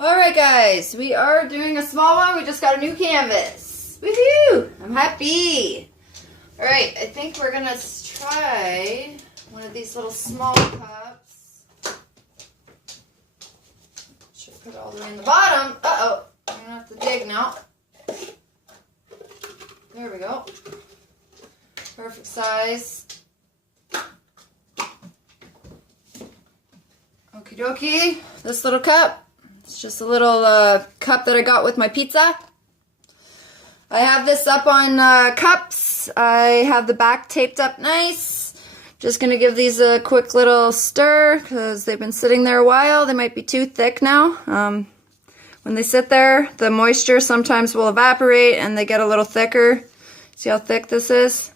Alright guys, we are doing a small one. We just got a new canvas. Woohoo! I'm happy. Alright, I think we're going to try one of these little small cups. Should put it all the way in the bottom. Uh-oh, I'm going to have to dig now. There we go. Perfect size. Okie dokie. This little cup. It's just a little cup that I got with my pizza. I have this up on cups. I have the back taped up nice. Just going to give these a quick little stir because they've been sitting there a while. They might be too thick now. When they sit there, the moisture sometimes will evaporate and they get a little thicker. See how thick this is?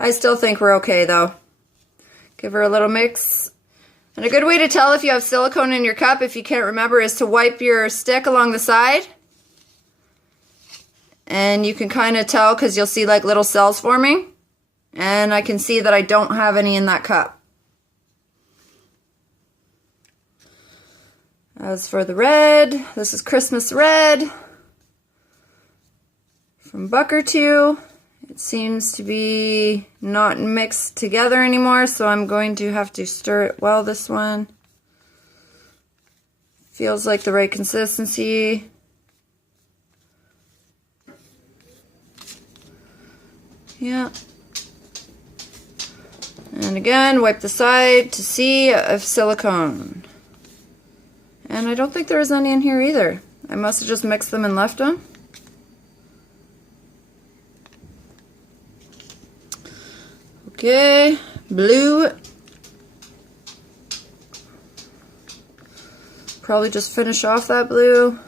I still think we're okay though. Give her a little mix. And a good way to tell if you have silicone in your cup, if you can't remember, is to wipe your stick along the side. And you can kind of tell because you'll see like little cells forming. And I can see that I don't have any in that cup. As for the red, this is Christmas red from buck or two. It seems to be not mixed together anymore, so I'm going to have to stir it well. This one feels like the right consistency. Yeah. And again, wipe the side to see if silicone. And I don't think there was any in here either. I must have just mixed them and left them. Okay, blue. Probably just finish off that blue.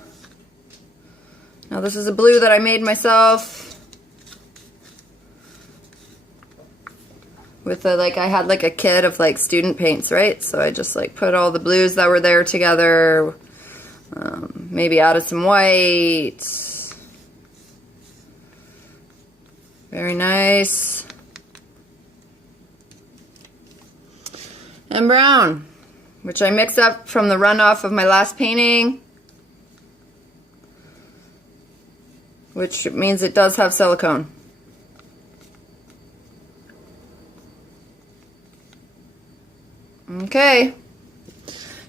Now this is a blue that I made myself. With I had like a kit of like student paints, right? So I just like put all the blues that were there together. Maybe added some white. Very nice. And brown, which I mixed up from the runoff of my last painting, which means it does have silicone. Okay,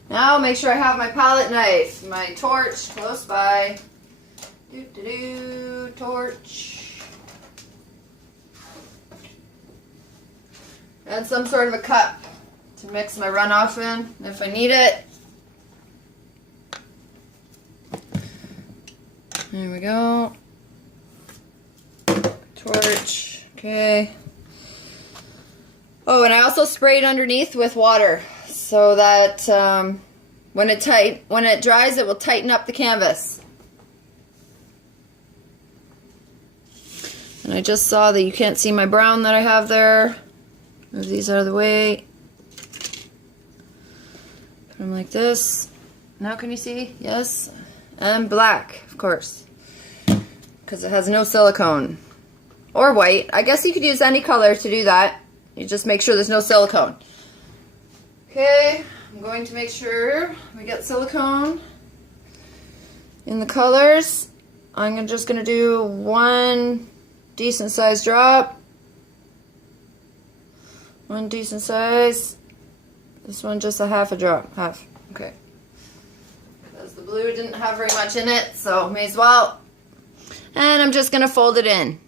now make sure I have my palette knife, my torch close by. Torch. And some sort of a cup to mix my runoff in if I need it. There we go. Torch. Okay. Oh, and I also sprayed underneath with water so that when it dries, it will tighten up the canvas. And I just saw that you can't see my brown that I have there. Move these out of the way. Put them like this. Now can you see? Yes. And black, of course. Because it has no silicone. Or white. I guess you could use any color to do that. You just make sure there's no silicone. Okay, I'm going to make sure we get silicone in the colors. I'm just going to do one decent sized drop. One decent size. This one just a half a drop. Half. Okay. Because the blue didn't have very much in it, so may as well. And I'm just going to fold it in.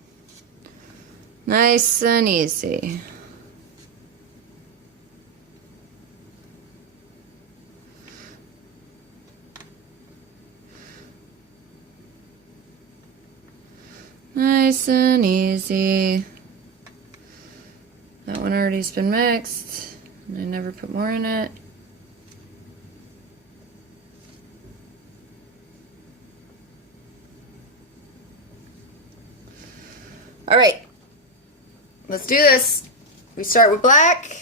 Nice and easy. Nice and easy. That one already's been mixed, and I never put more in it. All right, let's do this. We start with black.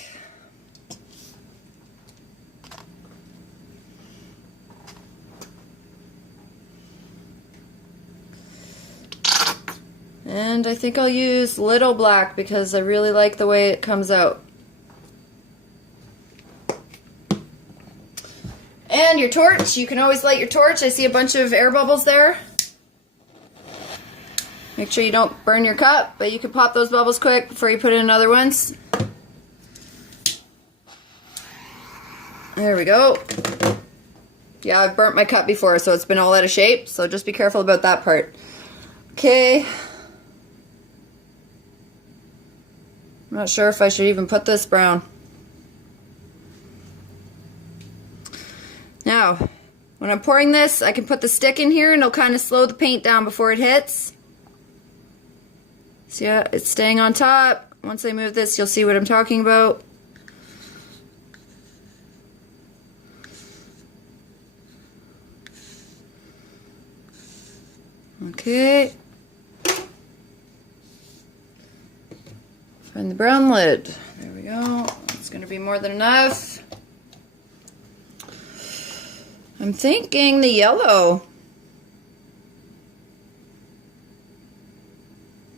And I think I'll use little black because I really like the way it comes out. And your torch, you can always light your torch. I see a bunch of air bubbles there. Make sure you don't burn your cup, but you can pop those bubbles quick before you put in other ones. There we go. Yeah, I've burnt my cup before, so it's been all out of shape, so just be careful about that part. Okay. I'm not sure if I should even put this brown. Now, when I'm pouring this, I can put the stick in here and it'll kind of slow the paint down before it hits. See, yeah, it's staying on top. Once I move this, you'll see what I'm talking about. Okay. Find the brown lid. There we go. It's going to be more than enough. I'm thinking the yellow.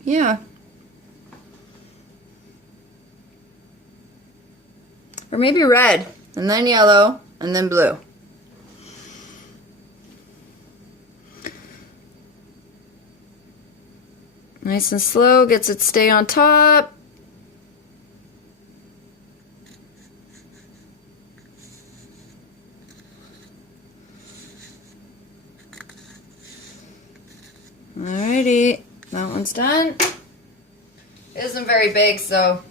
Yeah. Or maybe red, and then yellow, and then blue. Nice and slow, gets it stay on top. Alrighty, that one's done. It isn't very big, so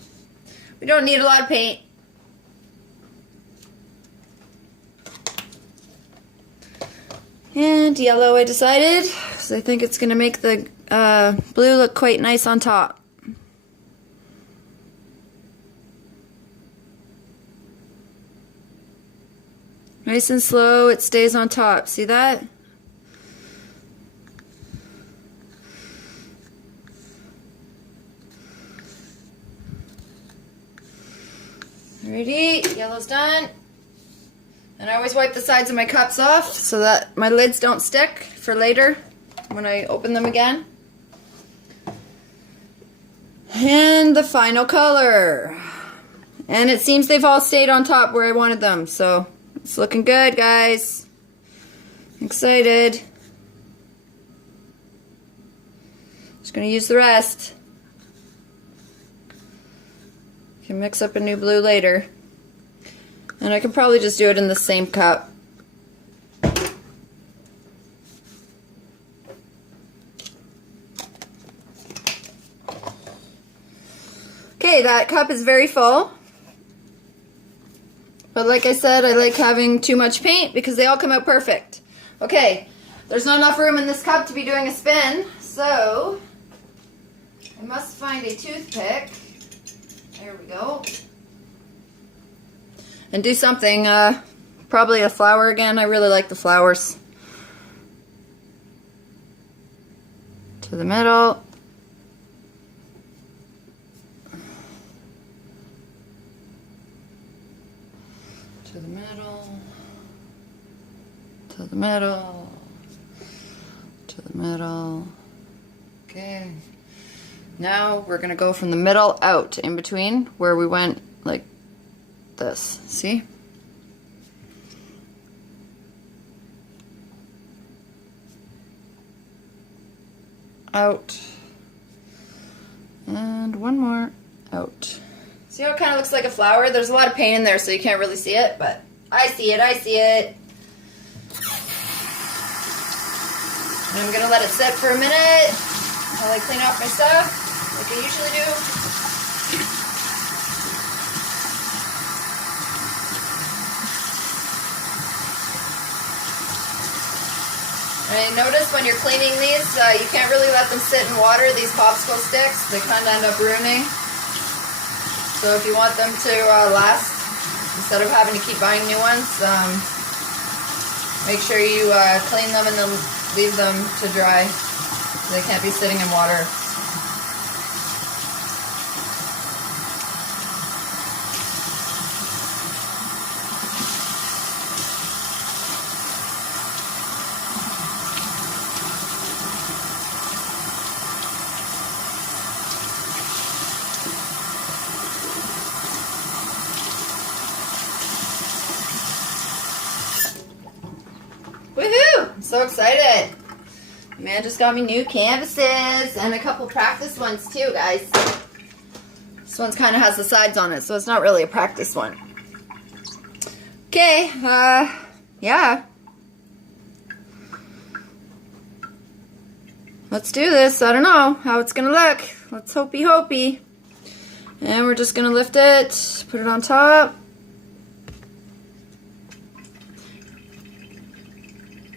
we don't need a lot of paint. And yellow I decided, because I think it's going to make the blue look quite nice on top. Nice and slow, it stays on top. See that? Alrighty, yellow's done. And I always wipe the sides of my cups off so that my lids don't stick for later when I open them again. And the final color. And it seems they've all stayed on top where I wanted them, so it's looking good, guys. Excited. Just gonna use the rest. Can mix up a new blue later. And I can probably just do it in the same cup. Okay, that cup is very full. But like I said, I like having too much paint because they all come out perfect. Okay, there's not enough room in this cup to be doing a spin, so I must find a toothpick. There we go. And do something, probably a flower again. I really like the flowers. To the middle. To the middle. To the middle. To the middle. Okay. Now we're going to go from the middle out, in between, where we went like this. See? Out. And one more. Out. See how it kind of looks like a flower? There's a lot of paint in there, so you can't really see it, but I see it, I see it. And I'm going to let it sit for a minute while I clean off my stuff. Like I usually do. I noticed when you're cleaning these, you can't really let them sit in water, these popsicle sticks. They kind of end up ruining. So if you want them to last, instead of having to keep buying new ones, make sure you clean them and then leave them to dry. They can't be sitting in water. Woohoo! I'm so excited. Man just got me new canvases and a couple practice ones too, guys. This one kind of has the sides on it, so it's not really a practice one. Okay, yeah. Let's do this. I don't know how it's gonna look. Let's hopey. And we're just gonna lift it, put it on top.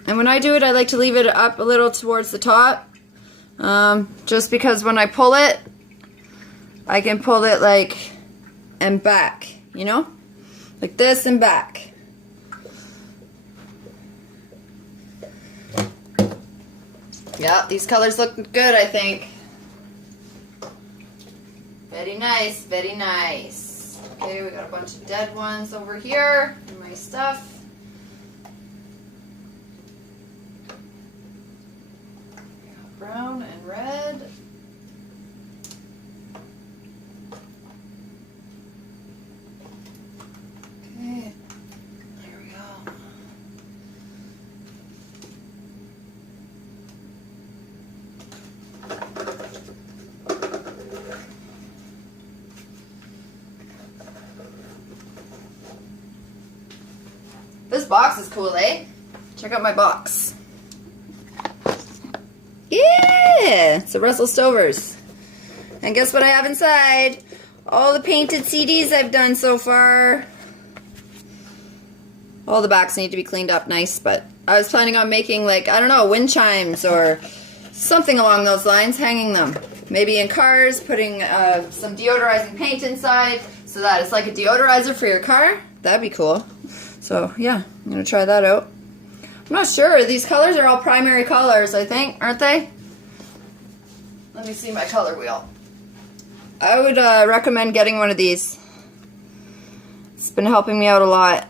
And when I do it, I like to leave it up a little towards the top. Just because when I pull it, I can pull it like and back, you know? Like this and back. Yeah, these colors look good, I think. Very nice, very nice. Okay, we got a bunch of dead ones over here in my stuff. Brown and red. Okay, there we go. This box is cool, eh? Check out my box. Yeah, it's a Russell Stover's. And guess what I have inside? All the painted CDs I've done so far. All the backs need to be cleaned up nice, but I was planning on making, like, I don't know, wind chimes or something along those lines, hanging them. Maybe in cars, putting some deodorizing paint inside so that it's like a deodorizer for your car. That'd be cool. So, yeah, I'm going to try that out. I'm not sure. These colors are all primary colors, I think, aren't they? Let me see my color wheel. I would recommend getting one of these. It's been helping me out a lot.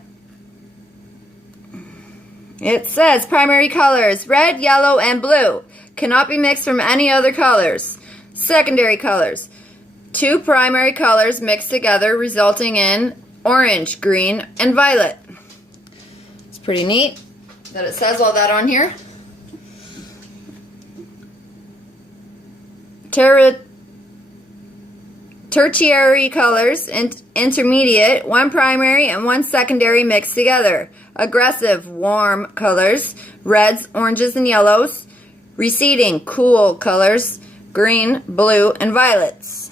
It says primary colors, red, yellow, and blue. Cannot be mixed from any other colors. Secondary colors. 2 primary colors mixed together resulting in orange, green, and violet. It's pretty neat that it says all that on here. Tertiary colors, intermediate, 1 primary and 1 secondary mixed together. Aggressive, warm colors, reds, oranges, and yellows. Receding, cool colors, green, blue, and violets.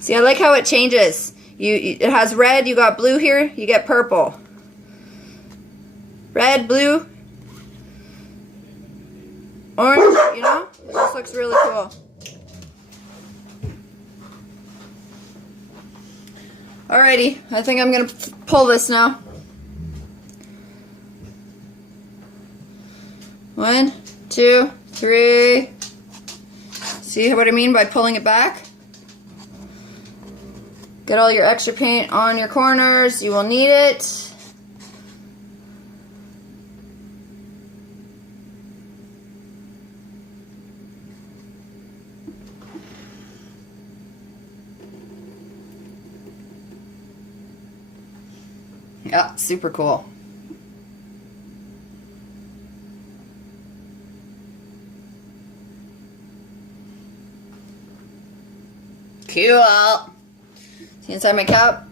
See, I like how it changes. It has red, you got blue here, you get purple. Red, blue, orange, you know? It just looks really cool. Alrighty, I think I'm going to pull this now. 1, 2, 3. See what I mean by pulling it back? Get all your extra paint on your corners. You will need it. Yeah, super cool. Cool. See inside my cup?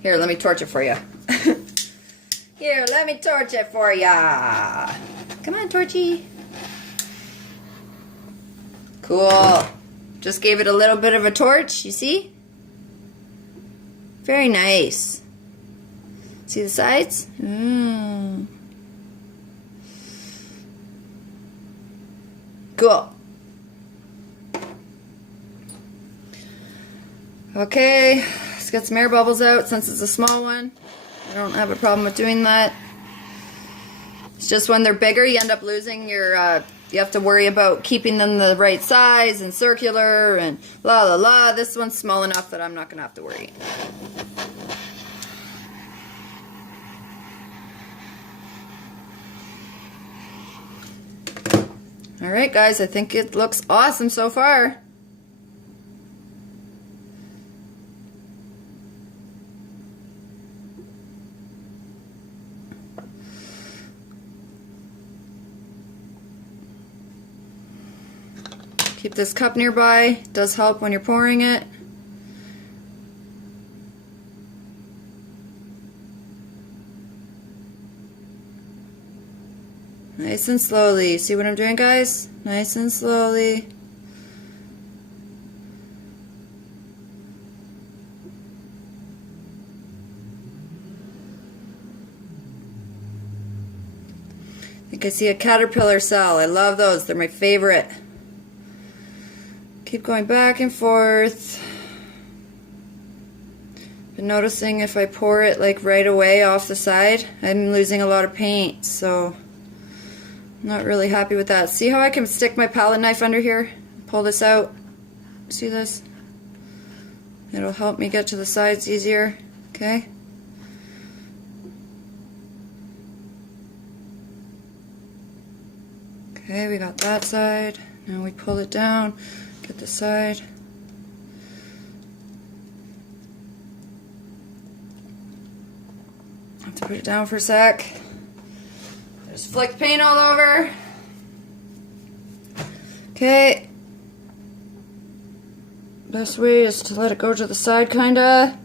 Here, let me torch it for you. Here, let me torch it for ya. Come on, Torchy. Cool. Just gave it a little bit of a torch, you see? Very nice. See the sides? Cool. Okay, let's get some air bubbles out since it's a small one. I don't have a problem with doing that. It's just when they're bigger, you end up losing your, you have to worry about keeping them the right size and circular and la la la. This one's small enough that I'm not going to have to worry. Alright guys, I think it looks awesome so far. Keep this cup nearby. It does help when you're pouring it. Nice and slowly. See what I'm doing, guys? Nice and slowly. I think I see a caterpillar cell. I love those. They're my favorite. Keep going back and forth. Been noticing if I pour it like right away off the side, I'm losing a lot of paint, so I'm not really happy with that. See how I can stick my palette knife under here? Pull this out. See this? It'll help me get to the sides easier. Okay? Okay, we got that side. Now we pull it down, get the side. Have to put it down for a sec. There's flicked paint all over. Okay. Best way is to let it go to the side, kinda.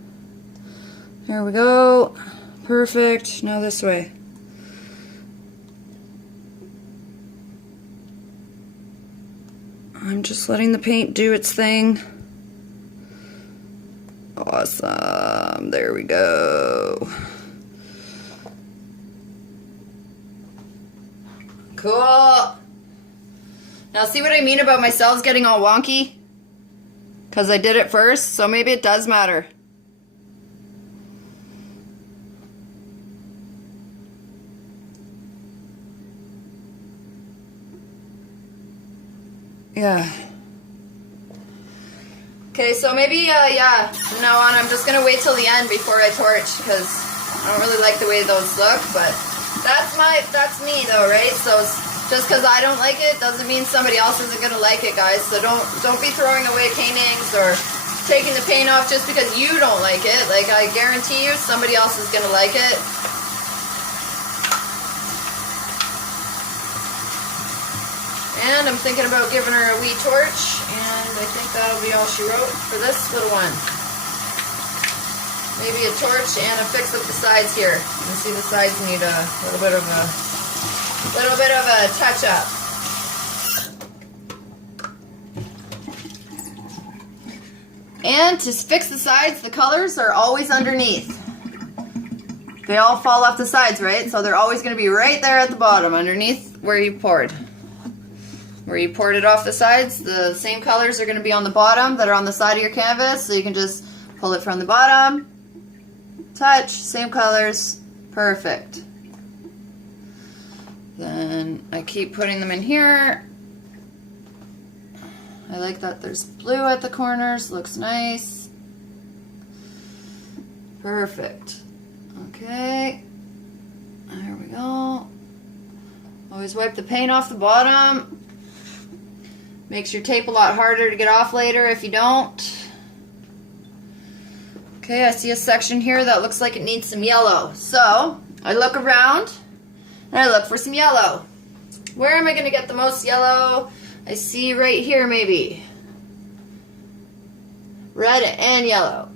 There we go. Perfect. Now this way. I'm just letting the paint do its thing. Awesome. There we go. Cool. Now see what I mean about my cells getting all wonky? Because I did it first, so maybe it does matter. Yeah. Okay, so maybe, yeah, from now on I'm just going to wait till the end before I torch, because I don't really like the way those look, but that's me though, right? So just because I don't like it doesn't mean somebody else isn't going to like it, guys. So don't be throwing away paintings or taking the paint off just because you don't like it. Like, I guarantee you somebody else is going to like it. And I'm thinking about giving her a wee torch, and I think that'll be all she wrote for this little one. Maybe a torch and a fix up the sides here. You can see the sides need a little bit of a touch up. And to fix the sides, the colors are always underneath. They all fall off the sides, right? So they're always going to be right there at the bottom, underneath where you poured. Where you poured it off the sides, the same colors are going to be on the bottom that are on the side of your canvas, so you can just pull it from the bottom, touch, same colors, perfect. Then I keep putting them in here. I like that there's blue at the corners, looks nice. Perfect. Okay, there we go. Always wipe the paint off the bottom. Makes your tape a lot harder to get off later if you don't. Okay, I see a section here that looks like it needs some yellow. So, I look around and I look for some yellow. Where am I going to get the most yellow? I see right here maybe. Red and yellow.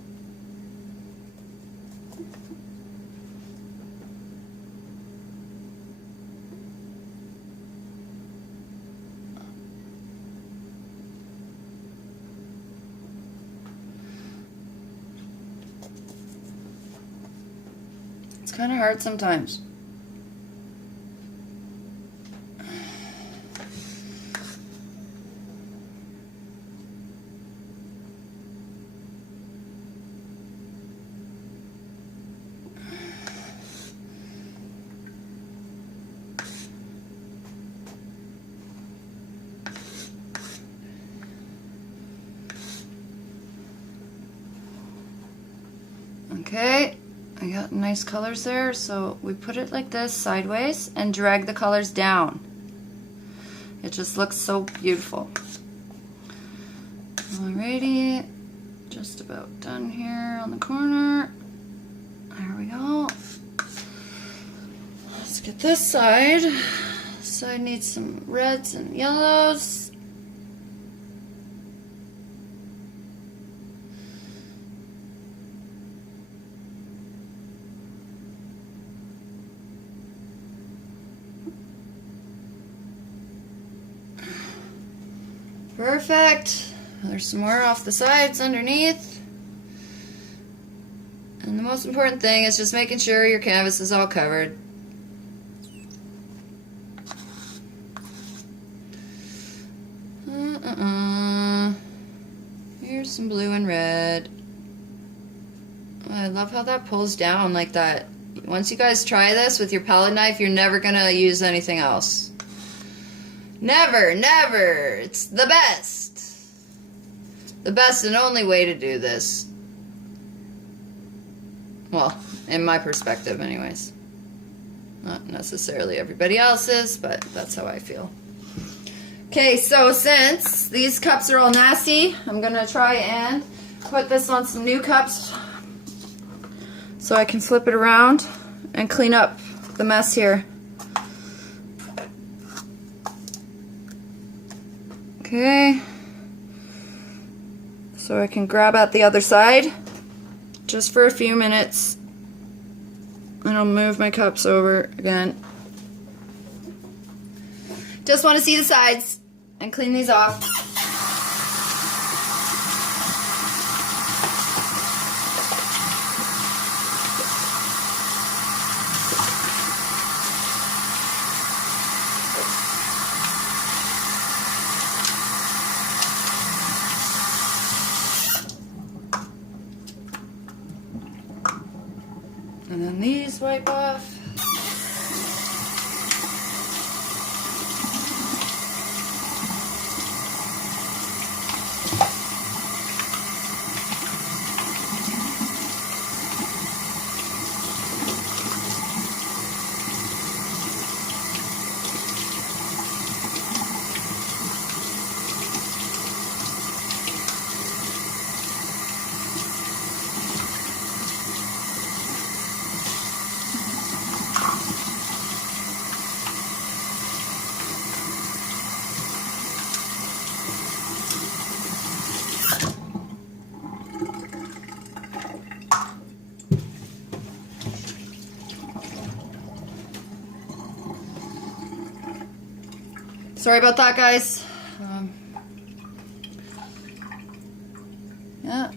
It's kind of hard sometimes. Okay. I got nice colors there, so we put it like this sideways and drag the colors down. It just looks so beautiful. Alrighty, just about done here on the corner. There we go. Let's get this side. This side needs some reds and yellows. Perfect. There's some more off the sides underneath. And the most important thing is just making sure your canvas is all covered. Here's some blue and red. I love how that pulls down like that. Once you guys try this with your palette knife, you're never gonna use anything else. Never, never. It's the best. The best and only way to do this. Well, in my perspective anyways. Not necessarily everybody else's, but that's how I feel. Okay, so since these cups are all nasty, I'm gonna try and put this on some new cups so I can flip it around and clean up the mess here. Okay, so I can grab at the other side just for a few minutes, and I'll move my cups over again. Just want to see the sides and clean these off. And then these wipe off. Sorry about that, guys. Yeah.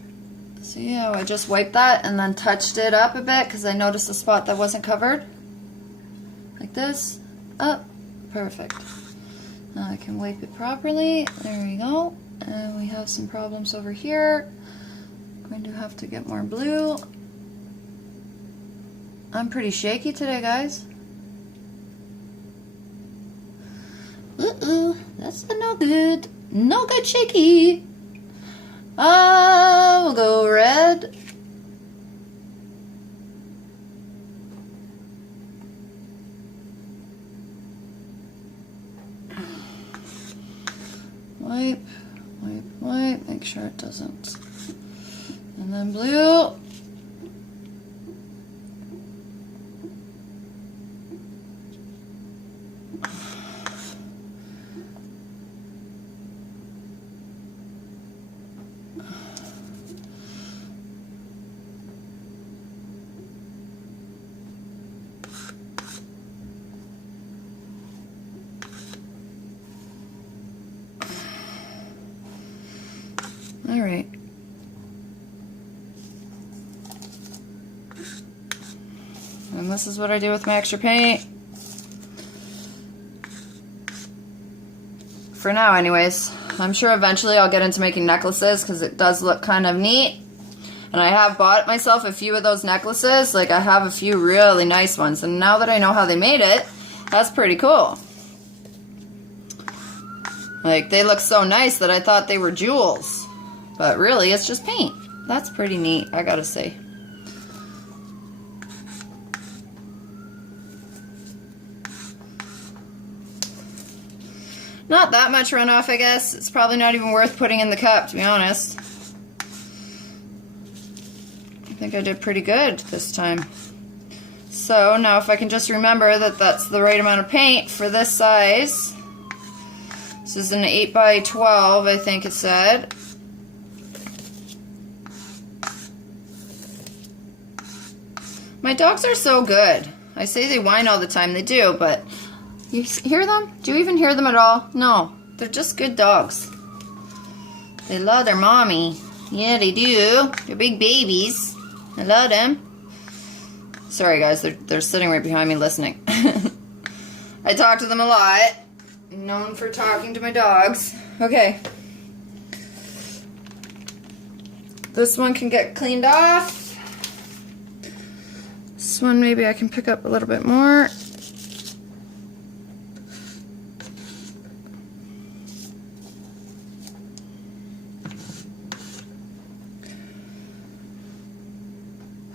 See how I just wiped that and then touched it up a bit because I noticed a spot that wasn't covered? Like this. Up. Perfect. Now I can wipe it properly. There we go. And we have some problems over here. I'm going to have to get more blue. I'm pretty shaky today, guys. That's no good. No good, shaky. We'll go red. Wipe, wipe, wipe. Make sure it doesn't. And then blue. All right. And this is what I do with my extra paint. For now, anyways. I'm sure eventually I'll get into making necklaces because it does look kind of neat. And I have bought myself a few of those necklaces. Like, I have a few really nice ones. And now that I know how they made it, that's pretty cool. Like, they look so nice that I thought they were jewels. But really, it's just paint. That's pretty neat, I gotta say. Not that much runoff, I guess. It's probably not even worth putting in the cup, to be honest. I think I did pretty good this time. So now if I can just remember that that's the right amount of paint for this size. This is an 8 by 12, I think it said. My dogs are so good. I say they whine all the time, they do, but you hear them? Do you even hear them at all? No, they're just good dogs. They love their mommy. Yeah, they do. They're big babies. I love them. Sorry, guys. They're sitting right behind me listening. I talk to them a lot. I'm known for talking to my dogs. Okay. This one can get cleaned off. This one maybe I can pick up a little bit more.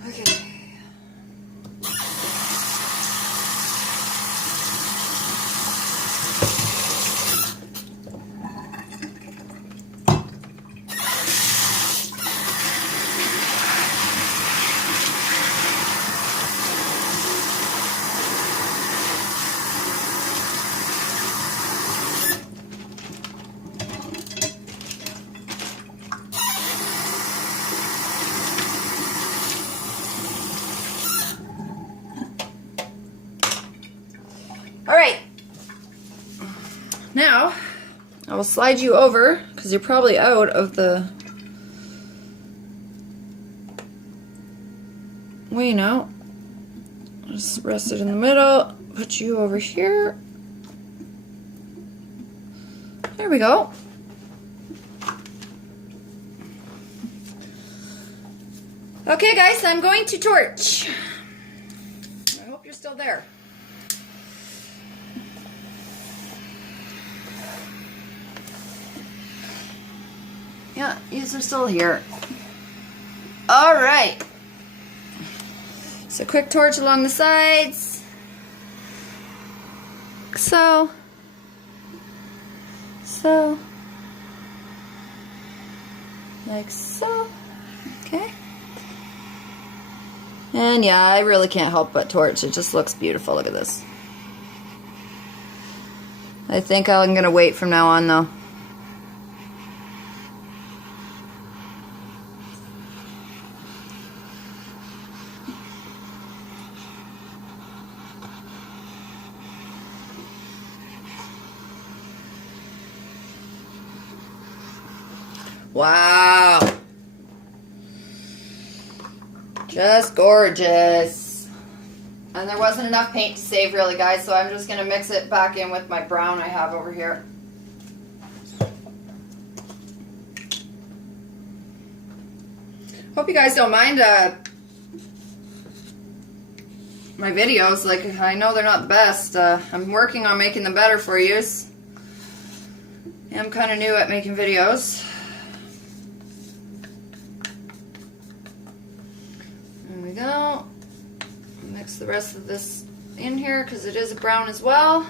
Okay. Alright, now I will slide you over because you're probably out of the way now. Just rest it in the middle, put you over here. There we go. Okay guys, I'm going to torch. I hope you're still there. Yeah, these are still here. Alright. So quick torch along the sides. So. Like so. Okay. And yeah, I really can't help but torch. It just looks beautiful. Look at this. I think I'm going to wait from now on though. Wow. Just gorgeous. And there wasn't enough paint to save really, guys, so I'm just going to mix it back in with my brown I have over here. Hope you guys don't mind my videos. Like, I know they're not the best. I'm working on making them better for you. I'm kind of new at making videos. There we go. Mix the rest of this in here because it is a brown as well.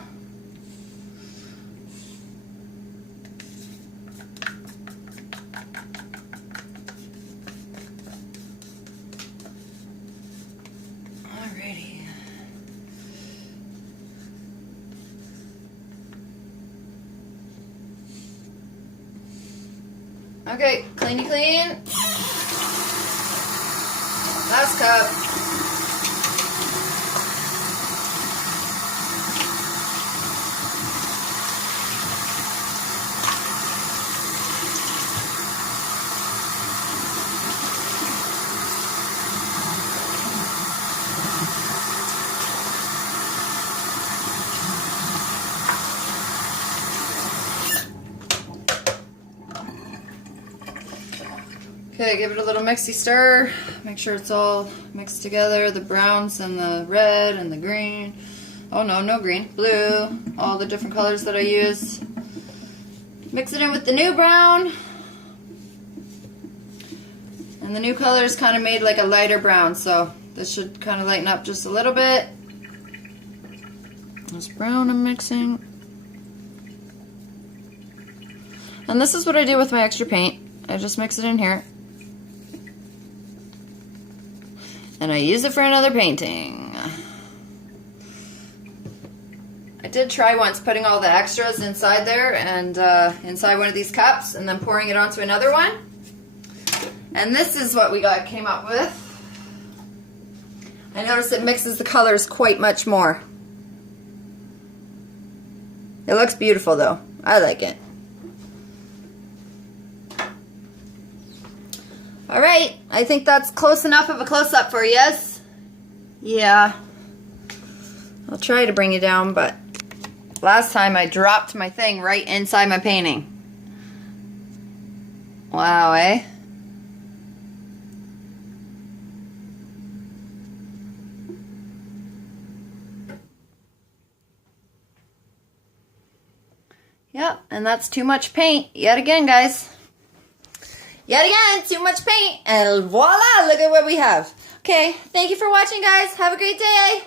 Alrighty. Okay, cleany clean. Last cup. Okay, give it a little mixy stir. Make sure it's all mixed together. The browns and the red and the green. Oh no, no green. Blue. All the different colors that I use. Mix it in with the new brown. And the new color is kind of made like a lighter brown, so this should kind of lighten up just a little bit. This brown I'm mixing. And this is what I do with my extra paint. I just mix it in here. And I use it for another painting. I did try once putting all the extras inside there and inside one of these cups and then pouring it onto another one. And this is what we came up with. I noticed it mixes the colors quite much more. It looks beautiful though. I like it. All right, I think that's close enough of a close-up for you. Yes? Yeah. I'll try to bring you down, but last time I dropped my thing right inside my painting. Wow, eh? Yep, and that's too much paint. Yet again, guys. Yet again, too much paint. And voila, look at what we have. Okay, thank you for watching, guys. Have a great day.